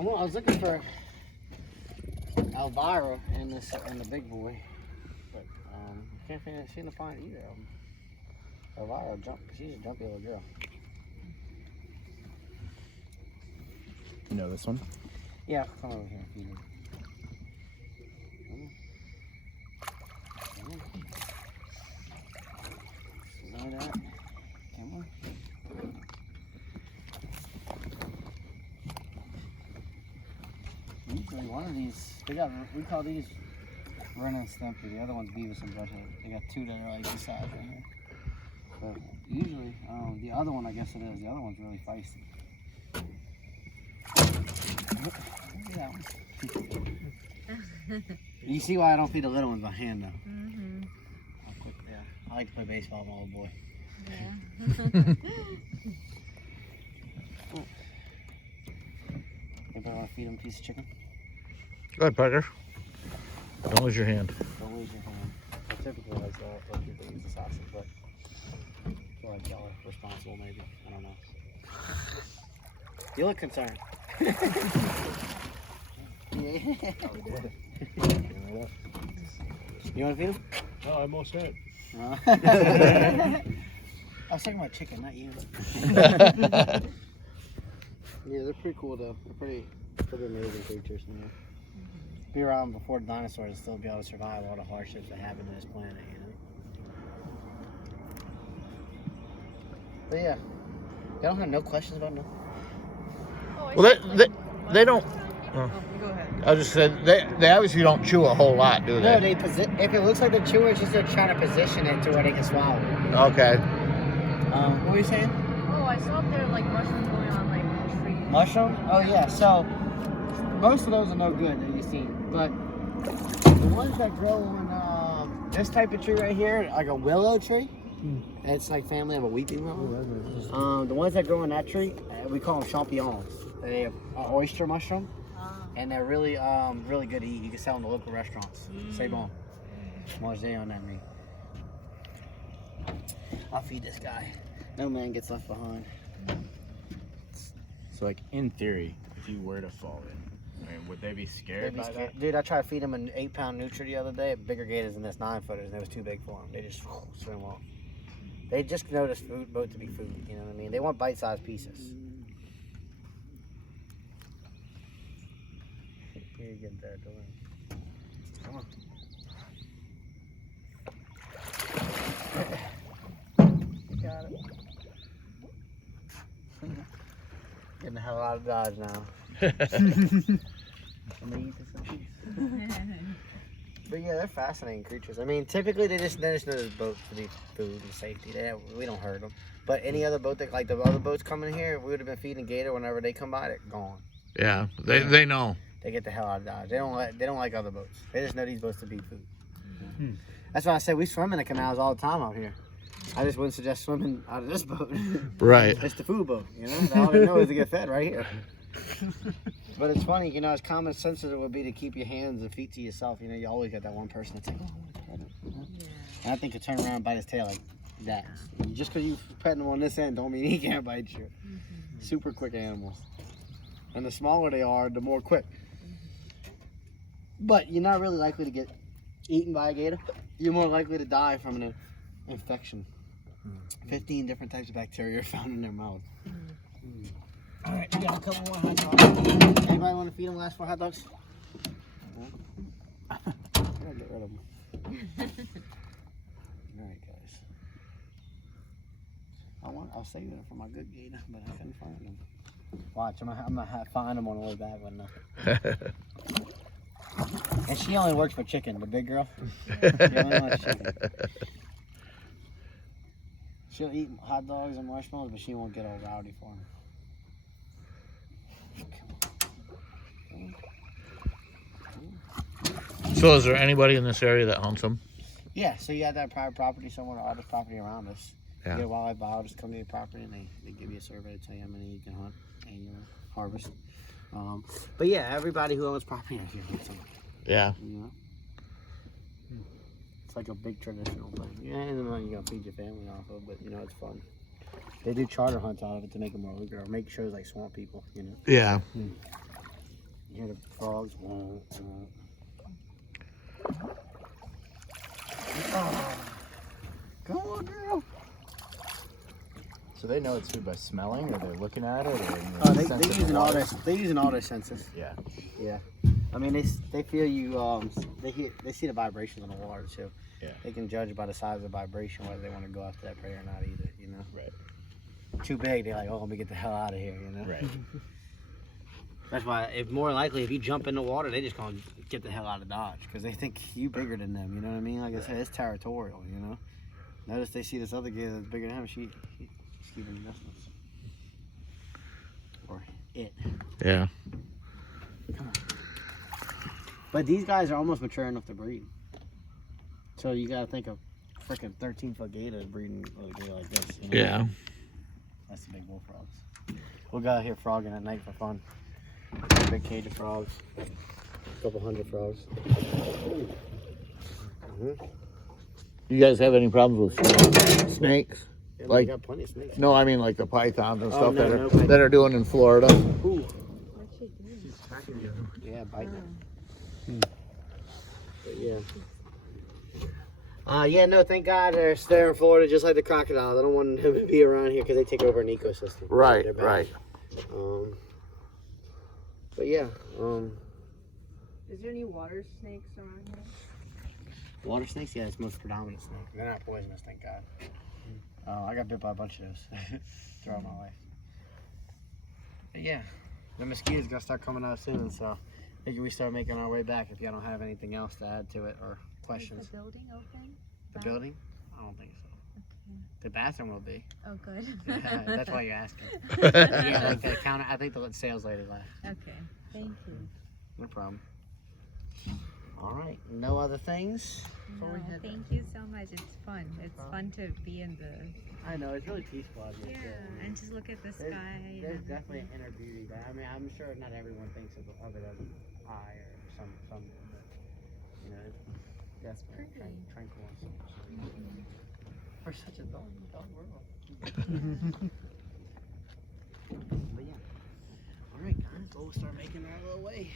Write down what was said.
I was looking for Elvira and the big boy, but can't seem to find either of them. Elvira she's a jumpy little girl. You know this one? Yeah, come over here and feed him. Know that. Come on. Usually one of these, we call these Ren and Stimpy. The other one's Beavis and Butthead. They got two that are like this size right here. But usually, the other one, I guess it is. The other one's really feisty. Look at that one. You see why I don't feed the little ones by hand, though. Mm-hmm. I like to play baseball with my old boy. Yeah. Anybody want to feed him a piece of chicken? Go ahead, Parker. Don't lose your hand. Don't lose your hand. I typically like people use the sausage, but I feel like y'all are responsible, maybe. I don't know. You look concerned. You want to feed him? No, I'm all set. I was talking about chicken, not you. Yeah, they're pretty cool though. They're pretty amazing creatures. You know? Be around before dinosaurs and still be able to survive all the hardships that happen to this planet. You know. But yeah, y'all don't have no questions about nothing. Well, they don't. Oh, go ahead. I just said they obviously don't chew a whole lot, do they? No, if it looks like they're chewing, it's just they're trying to position it to where they can swallow it. Okay. What were you saying? Oh, I saw there like mushrooms going on like trees. Mushroom? Oh yeah. So most of those are no good that you've seen, but the ones that grow on this type of tree right here, like a willow tree, it's like family of a weeping willow. The ones that grow on that tree, we call them champignons. They are oyster mushroom. And they're really, really good to eat. You can sell them to local restaurants. C'est bon. Manger on that meat. I'll feed this guy. No man gets left behind. So, like, in theory, if you were to fall in, I mean, would they be scared by that? Dude, I tried to feed him an 8-pound nutria the other day. Bigger gators than this 9-footers, and it was too big for them. They just swim off. They just know this boat to be food. You know what I mean? They want bite-sized pieces. You get there, Dylan. Come on. You got it. Getting the hell out of Dodge now. I'm gonna eat this in peace. But yeah, they're fascinating creatures. I mean, typically they just know this boat to be food and safety. We don't hurt them. But any other boat that, like the other boats coming here, we would have been feeding gator whenever they come by. They're gone. Yeah, they know. They get the hell out of Dodge. They don't like other boats. They just know these boats to be food. That's why I say we swim in the canals all the time out here. I just wouldn't suggest swimming out of this boat. Right. It's the food boat, you know? All they know is to get fed right here. But it's funny, you know, as common sense as it would be to keep your hands and feet to yourself, you know, you always got that one person that's like, oh, I want to pet it. You know? And I think to turn around and bite his tail like that. Just because you petting him on this end don't mean he can't bite you. Super quick animals. And the smaller they are, the more quick. But you're not really likely to get eaten by a gator. You're more likely to die from an infection. 15 different types of bacteria are found in their mouth. All right, we got a couple more hot dogs. Anybody want to feed them last 4 hot dogs? I gotta get rid of them. All right, guys. I'll save them for my good gator, but I couldn't find them. Watch, I'm gonna find them on the way back with enough. And she only works for chicken, the big girl. She only wants chicken. She'll eat hot dogs and marshmallows, but she won't get all rowdy for them. So is there anybody in this area that hunts them? Yeah, so you got that private property somewhere, all this property around us. Yeah. You get a wildlife biologist come to your property and they give you a survey to tell you how many you can hunt and harvest. But yeah, everybody who owns property out here hunts them. Yeah. You know? It's like a big traditional thing. Yeah, and then you gotta feed your family off of, but you know, it's fun. They do charter hunts out of it to make them more lucrative, or make shows like Swamp People, you know. Yeah. You hear the frogs? Oh. Come on, girl. So they know it's food by smelling, or they're looking at it, or Oh, they're using all their senses. Yeah. Yeah. I mean, they feel you. They see the vibrations in the water too. Yeah. They can judge by the size of the vibration whether they want to go after that prey or not either. You know. Right. Too big, they're like, oh, let me get the hell out of here. You know. Right. That's why, more likely, if you jump in the water, they just gonna get the hell out of Dodge because they think you bigger than them. You know what I mean? Like I said, it's territorial. You know. Notice they see this other gator that's bigger than him. She's keeping distance. Or it. Yeah. Come on. But these guys are almost mature enough to breed. So you gotta think of freaking 13-foot gator breeding a little gator like this. You know? Yeah. That's the big bullfrogs. We'll go out here frogging at night for fun. Big cage of frogs. A couple hundred frogs. You guys have any problems with snakes? Yeah, Like- we got plenty of snakes. No, I mean like the pythons and Oh, stuff no, that no are python. that are doing in Florida. Ooh. What's she doing? She's attacking you. Yeah, biting. Hmm. But yeah. Yeah, no, thank God they're in Florida just like the crocodiles. I don't want them to be around here because they take over an ecosystem. Right, They're bad. right. But yeah, Is there any water snakes around here? water snakes, yeah, it's the most predominant snake. They're not poisonous, thank God. I got bit by a bunch of those throughout my life. But yeah, the mosquitoes gonna start coming out soon, so I think we start making our way back if y'all don't have anything else to add to it or questions. Is the building open? The building? I don't think so. The bathroom will be. Oh, good. Yeah, that's why you're asking. Yeah, like the counter. I think the sales lady left. Okay, thank you. No problem. All right. No other things? No, before we head thank you so much. It's fun. It's fun to be in the I know it's really peaceful out here. yeah, and just look at the There's, sky. there's and definitely everything. an inner beauty there. I mean, I'm sure not everyone thinks of it as an eye or some, but you know, it's definitely Pretty. tranquil and so for such a dull world. But yeah. All right, guys. Well, we'll start making our little way.